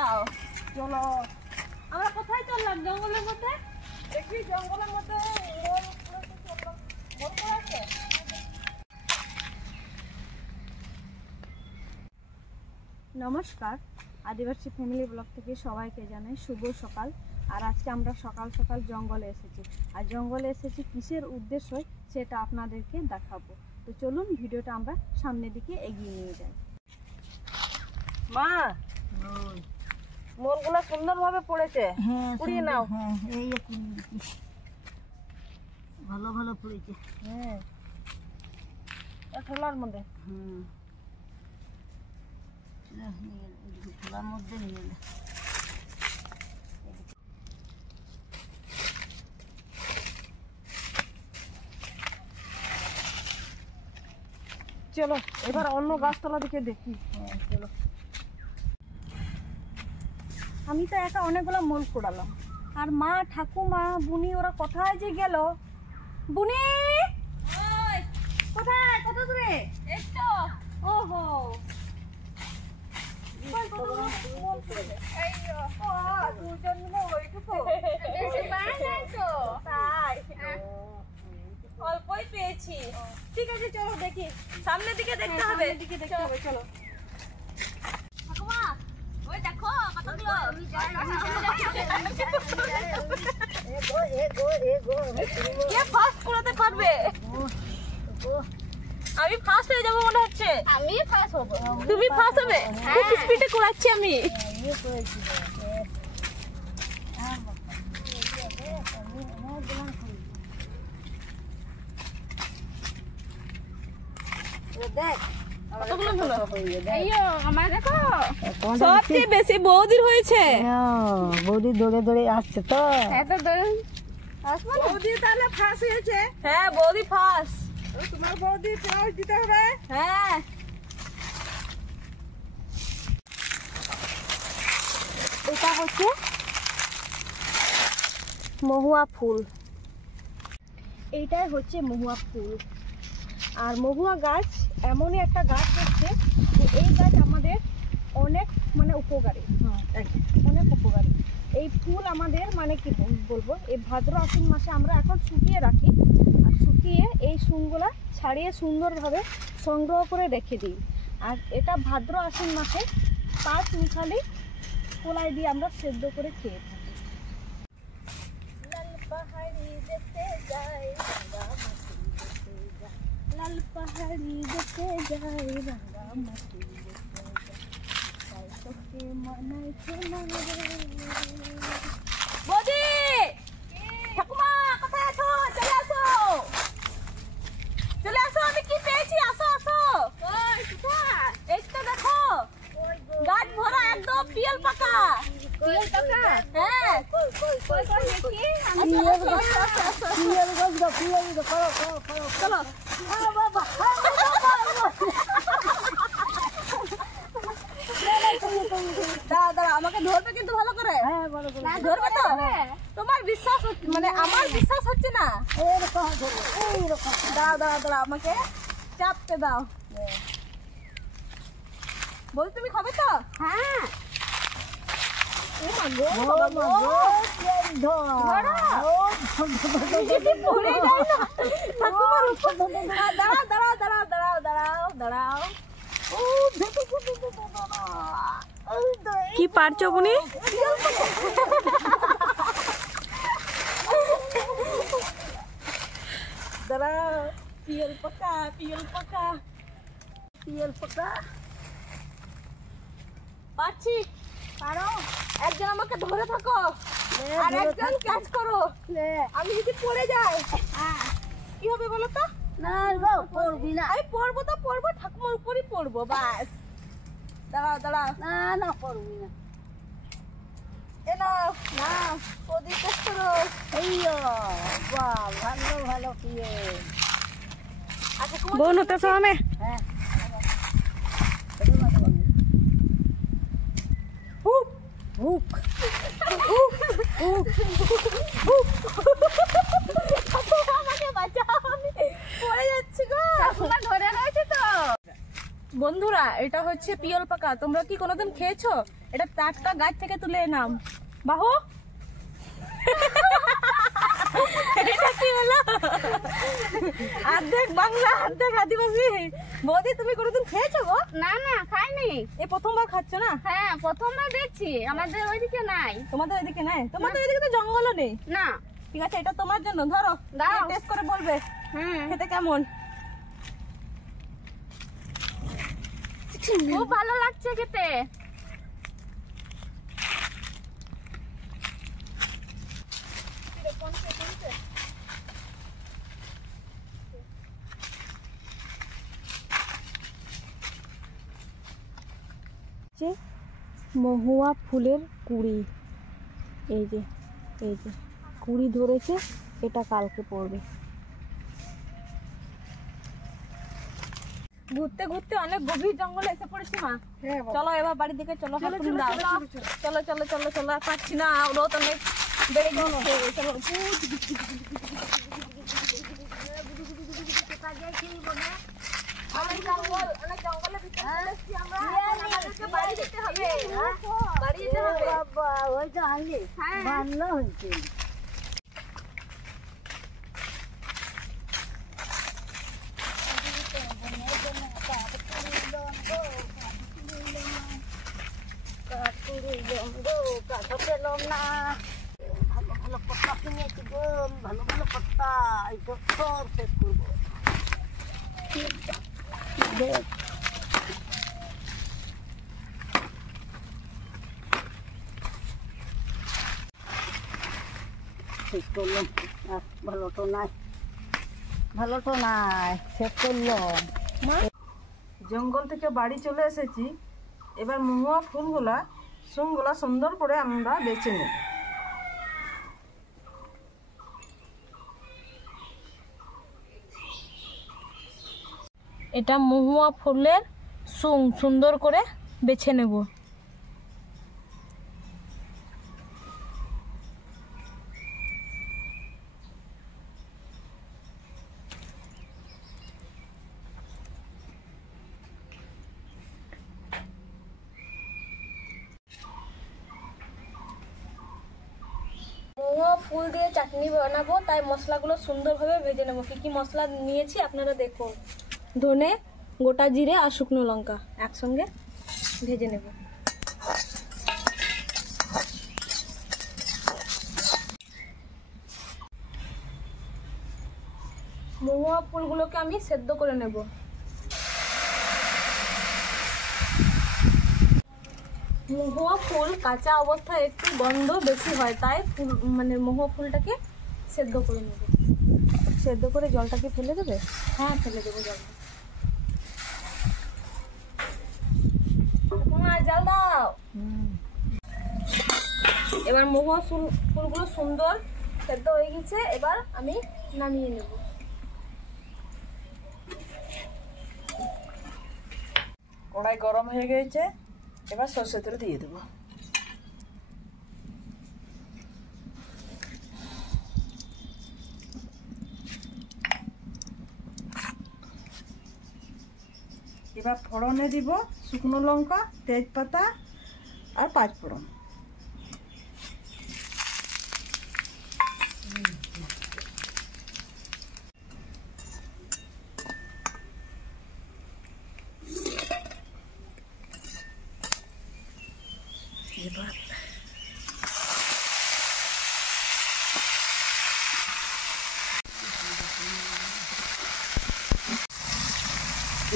দাও। চলো আমরা কোথায় চললাম? জঙ্গলের মধ্যে। দেখি জঙ্গলের মধ্যে নমস্কার, আদিবাসী ফ্যামিলি ব্লগ থেকে সবাইকে জানাই শুভ সকাল। আর আজকে আমরা সকাল সকাল জঙ্গলে এসেছি। আর জঙ্গলে এসেছি কিসের উদ্দেশ্য সেটা আপনাদেরকে দেখাবো। তো চলুন ভিডিওটা আমরা সামনের দিকে এগিয়ে নিয়ে যাই। মা, মনগুলো সুন্দরভাবে পড়েছে। হ্যাঁ, পুড়িয়ে নাও। হ্যাঁ, এই ভালো ভালো পড়েছে। হ্যাঁ, ঠোলার মধ্যে। খোলার মধ্যে নিয়ে এলে চলো এবার অন্য গাছতলা দিকে দেখি। হ্যাঁ চলো। আমি তো একা অনেকগুলো মূল কুড়ালাম, আর মা, ঠাকুমা, বুনি ওরা কোথায় যে গেল? বুনি কোথায়? কত দূরে? একটু। ওহো, দুজন মিলে ওইটুকু তাই অল্পই পেয়েছি। ঠিক আছে চলো দেখি, সামনের দিকে দেখতে হবে। দিকে দেখতে হবে, চলো। ঠাকুমা ওই দেখো কতগুলো। কে ফার্স্ট কুড়াতে পারবে? আমি ফার্স্ট হয়ে যাবো মনে হচ্ছে। আমি ফার্স্ট হব। তুমি ফার্স্ট হবে? খুব স্পিডে কুড়াচ্ছি আমি। সবচেয়ে বেশি বৌদির হয়েছে। বৌদি দৌড়ে দৌড়ে আসছে তো। বৌদি তাহলে ফার্স্ট হয়েছে। হ্যাঁ বৌদি ফার্স্ট। তোমার বৌদি প্রাইজ দিতে হবে। হ্যাঁ এটা হচ্ছে মহুয়া ফুল। এইটাই হচ্ছে মহুয়া ফুল। আর মহুয়া গাছ এমনই একটা গাছ হচ্ছে যে এই গাছ আমাদের অনেক উপকারী, অনেক উপকারী। এই ফুল আমাদের কি বলবো, এই ভাদ্র আশ্বিন মাসে আমরা এখন শুকিয়ে রাখি, আর শুকিয়ে এই শুংগুলা ছাড়িয়ে সুন্দরভাবে সংগ্রহ করে রেখে দিই। আর এটা ভাদ্র আশ্বিন মাসে পাঁচ মিশালি কলাই দিয়ে আমরা সেদ্ধ করে খেয়ে থাকি। লাল পাহাড়ি দেশে যাই, লাল পাহাড়ি দেশে যাই, রাঙা মাটি দেশে যাই, তোকে মানাইছে না রে। বৌদি, ঠাকুমা কোথায় আছো? চলে আসো, চলে আসো। আমি কি পেয়েছি, আসো আসো। এই তো দেখো গাছ ভরা একদম পিয়াল পাকা। পিয়াল পাকা? হ্যাঁ। চলো দাঁড়া, আমাকে ধরবে কিন্তু ভালো করে। ধরবে তো? তোমার বিশ্বাস আমার বিশ্বাস হচ্ছে না। দাঁড়া, আমাকে চাপতে দাও। বল তুমি খাবে তো? হ্যাঁ। দাঁড়াও। কি পারছো বুনি? দাঁড়াও। পিয়াল পাকা। পাচ্ছি, পারো। একজন আমাকে ধরে থাকো আর একজন ক্যাচ করো। আমি যদি পড়ে যাই কি হবে বলো তো? না পড়বি না। আমি পড়বো তো পড়বো, ঠাকুমার উপরই পড়বো বাস। দাঁড়াও। না পড়বি না। এ নাও ওদিক চেষ্টা করো। ভালো পিয়ে। আচ্ছা বোন হতেছ আমি। হ্যাঁ আমাকে বাঁচাও, আমি পড়ে যাচ্ছি গো। ধরে রয়েছে তো। বন্ধুরা এটা হচ্ছে পিয়ল পাকা, তোমরা কি কোনোদিন খেয়েছো? এটা টাটকা গাছ থেকে তুলে এনাম। বাহু এটা কি হলো? অর্ধেক বাংলা অর্ধেক আদিবাসী। বৌদি তুমি কোনোদিন খেয়েছো গো? না না খাইনি। এই প্রথমবার খাচ্ছ না? হ্যাঁ প্রথমবার দেখছি, আমাদের ওইদিকে নাই। তোমাদের এদিকে নাই? তোমাদের এদিকে তো জঙ্গলও নেই। না। ঠিক আছে, এটা তোমার জন্য, ধরো দাও। টেস্ট করে বলবে খেতে কেমন। খুব ভালো লাগছে খেতে। মহুয়া ফুলের কুড়ি, এই যে কুড়ি ধরেছে, এটা কালকে পড়বে। ঘুরতে ঘুরতে অনেক গভীর জঙ্গলে এসে পড়েছি মা। চলো এবার বাড়ির দিকে চলো। চলো চলো চলো চলো, আর পাচ্ছি না, রোদ অনেক বেড়ে গেছে। চলো জঙ্গলের ভিতরে এসেছি আমরা, আমাদেরকে বাড়ি যেতে হবে। বাড়ি যেতে হবে। বাবা ওইটা আনলে ভালো হয়েছে। কাঠা পেলাম না, ভালো ভালো পাতা কিনেছি গো, ভালো ভালো পাতা, এই তো সব শেষ করবো। দেখ শেষ করলাম, আর ভালো তো নাই, শেষ করলাম। জঙ্গল থেকে বাড়ি চলে এসেছি। এবার মহুয়া ফুলগুলা সুমগুলা সুন্দর করে আমরা বেছে নেব। এটা মহুয়া ফুলের সুং সুন্দর করে বেছে নেব। মহুয়া ফুল দিয়ে চাটনি বানাবো, তাই মশলাগুলো সুন্দরভাবে ভেজে নেবো। কি কি মশলা নিয়েছি আপনারা দেখুন। ধনে, গোটা জিরে আর শুকনো লঙ্কা একসঙ্গে ভেজে নেব। মহুয়া ফুলগুলোকে আমি সেদ্ধ করে নেব। মহুয়া ফুল কাঁচা অবস্থায় একটু গন্ধ বেশি হয়, তাই ফুল মহুয়া ফুলটাকে সেদ্ধ করে নেব। সেদ্ধ করে জলটাকে ফেলে দেবে? হ্যাঁ ফেলে দেবো জলটা। জল দাও। এবার মহুয়া ফুলগুলো সুন্দর সেদ্ধ হয়ে গেছে, এবার আমি নামিয়ে নেব। কড়াই গরম হয়ে গেছে, এবার সরষে তেল দিয়ে দেবো। এবার ফোড়নে দিব শুকনো লঙ্কা, তেজপাতা আর পাঁচফোড়ন।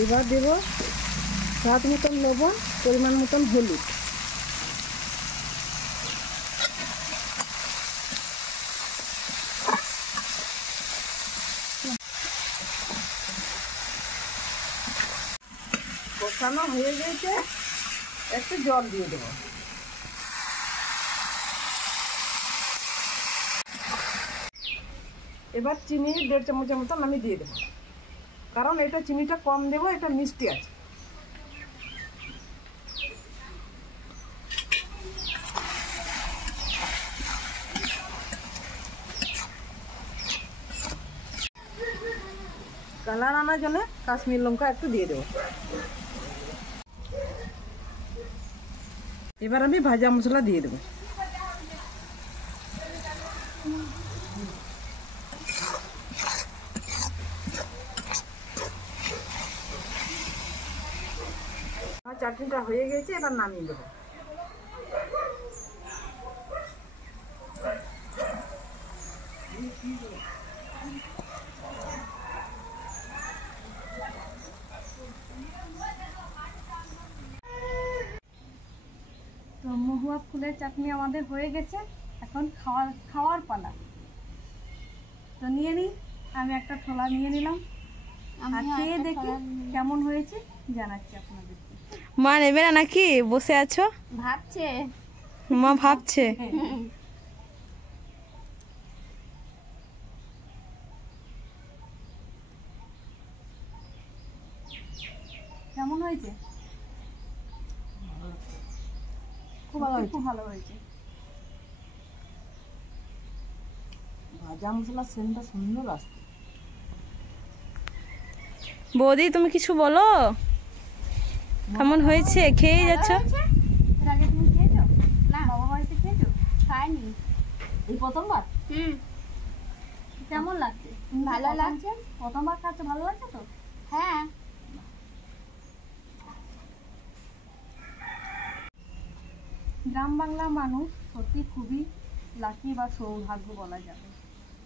এবার দেব স্বাদ মতন লবণ, পরিমাণ মতন হলুদ। কষানো হয়ে গেছে, একটু জল দিয়ে দেবো। এবার চিনি 1.5 চামচের মতন আমি দিয়ে দেবো, কারণ এটা চিনিটা কম দেবো, এটা মিষ্টি আছে। কালার আনার জন্য কাশ্মীর লঙ্কা একটু দিয়ে দেবো। এবার আমি ভাজা মশলা দিয়ে দেবো। আমার চাটনিটা হয়ে গেছে, এবার নামিয়ে দেবো। তো মহুয়া ফুলের চাটনি আমাদের হয়ে গেছে, এখন খাওয়ার পালা। তো নিয়ে নিই, আমি একটা থলা নিয়ে নিলাম, আর খেয়ে দেখি কেমন হয়েছে জানাচ্ছি আপনাদের। মা নেবে না নাকি? বসে আছো? ভাবছে। মা ভাবছে। কেমন হয়েছে? খুব ভালো হয়েছে। ভাজা মশলার সেন্টটা সুন্দর আসছে। বৌদি তুমি কিছু বলো, কেমন হয়েছে? খেয়ে যাচ্ছ? এর আগে তুমি খেয়েছো? না, বাবা বাড়িতে খেয়েছো? খাইনি। এই প্রথমবার? কেমন লাগছে? ভালো লাগছে। প্রথমবার খাচ্ছ, ভালো লাগছে তো? হ্যাঁ। গ্রাম বাংলার মানুষ সত্যি খুবই লাকি বা সৌভাগ্য বলা যাবে।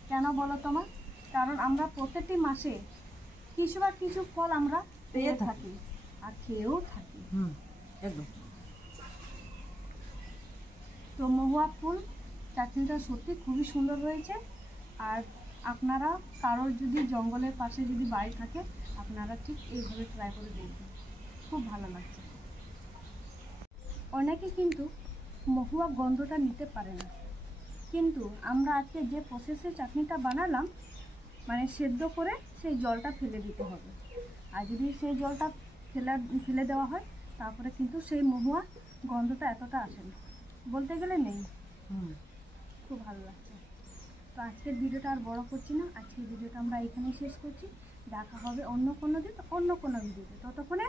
কেন বলো তোমার? কারণ আমরা প্রত্যেকটি মাসে কিছু বা কিছু ফল আমরা পেয়ে থাকি আর খেয়েও থাকি। একদম। তো মহুয়া ফুল চাটনিটা সত্যি খুবই সুন্দর হয়েছে। আর আপনারা কারোর যদি জঙ্গলের পাশে যদি বাড়ি থাকে, আপনারা ঠিক এইভাবে ট্রাই করে দেখবেন, খুব ভালো লাগছে। অনেকে কিন্তু মহুয়া গন্ধটা নিতে পারে না, কিন্তু আমরা আজকে যে প্রসেসে চাটনিটা বানালাম, মানে সেদ্ধ করে সেই জলটা ফেলে দিতে হবে। আর যদি সেই জলটা ফেলে দেওয়া হয়, তারপরে কিন্তু সেই মহুয়া গন্ধটা এতটা আসে না, বলতে গেলে নেই। খুব ভালো লাগছে। তো আজকের ভিডিওটা আর বড় করছি না, আজকের ভিডিওটা আমরা এখানেই শেষ করছি। দেখা হবে অন্য কোনো দিন অন্য কোনো ভিডিওতে। ততক্ষণে